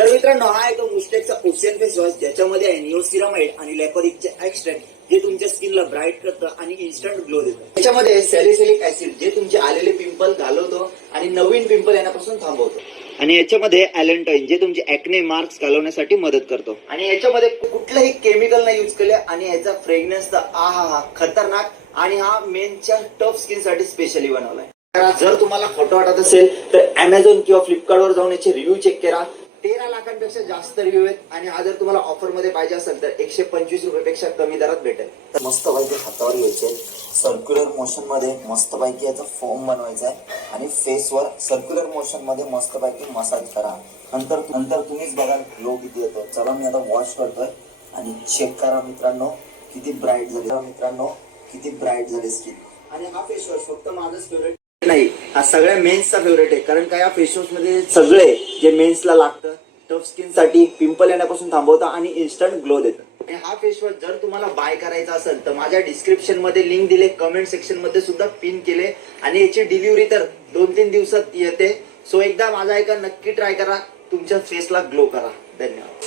तर मित्रांनो, हा आहे तो मुस्टेकचा ओशियन फेस वॉश, ज्याच्यामध्ये आहे निओसिरामाइड आणि लेपरिकचे एक्स्ट्रॅक्ट, जे तुमच्या स्किनला ब्राईट करतं आणि इन्स्टंट ग्लो देतं. त्याच्यामध्ये सॅलिसिलिक ऍसिड, जे तुमचे आलेले पिंपल घालवतो आणि नवीन पिंपल येण्यापासून थांबवतो. आणि याच्यामध्ये ॲलेंटाईन, जे तुमचे ॲक्ने मार्क्स घालवण्यासाठी मदत करतो. आणि याच्यामध्ये कुठलंही केमिकल नाही यूज केले आणि याचा फ्रेग्रन्स तर हा खतरनाक, आणि हा मेनच्या टफ स्किन साठी स्पेशली बनवलाय. जर तुम्हाला खोटं वाटत असेल तर अमेझॉन किंवा फ्लिपकार्टवर जाऊन याचे रिव्ह्यू चेक करा. 13 लाखांपेक्षा जास्त रिव्ह्यू आहेत. आणि हा जर तुम्हाला ऑफर मध्ये पाहिजे असेल तर 125 रुपयापेक्षा कमी दरात भेटेल. मस्त पैकी हातावर घ्यायचे, सर्क्युलर मोशन मध्ये मस्त पैकी याचा फॉर्म बनवायचा आहे आणि फेसवर सर्क्युलर मोशन मध्ये मस्त पैकी मसाज करा. नंतर तुम्हीच बघा ग्लो किती येतो. चला मी आता वॉश करतोय आणि चेक करा मित्रांनो किती ब्राईट झाली स्किन. आणि हा फेस वॉश फक्त माझंच फेवरेट नाही, हा सगळ्या मेन्सचा फेवरेट आहे. कारण का या फेस वॉश मध्ये सगळे जे मेन्सला लागतं, टफ स्किन साठी, पिंपल येण्यापासून थांबवतं आणि इन्स्टंट ग्लो देतं. आणि हा फेस वॉश जर तुम्हाला बाय करायचा असेल तर माझ्या डिस्क्रिप्शन मध्ये लिंक दिले, कमेंट सेक्शन मध्ये सुद्धा पिन केले. आणि याची डिलिव्हरी तर 2-3 दिवसात येते. सो एकदा माझा ऐका, नक्की ट्राय करा, तुमच्या फेसला ग्लो करा. धन्यवाद.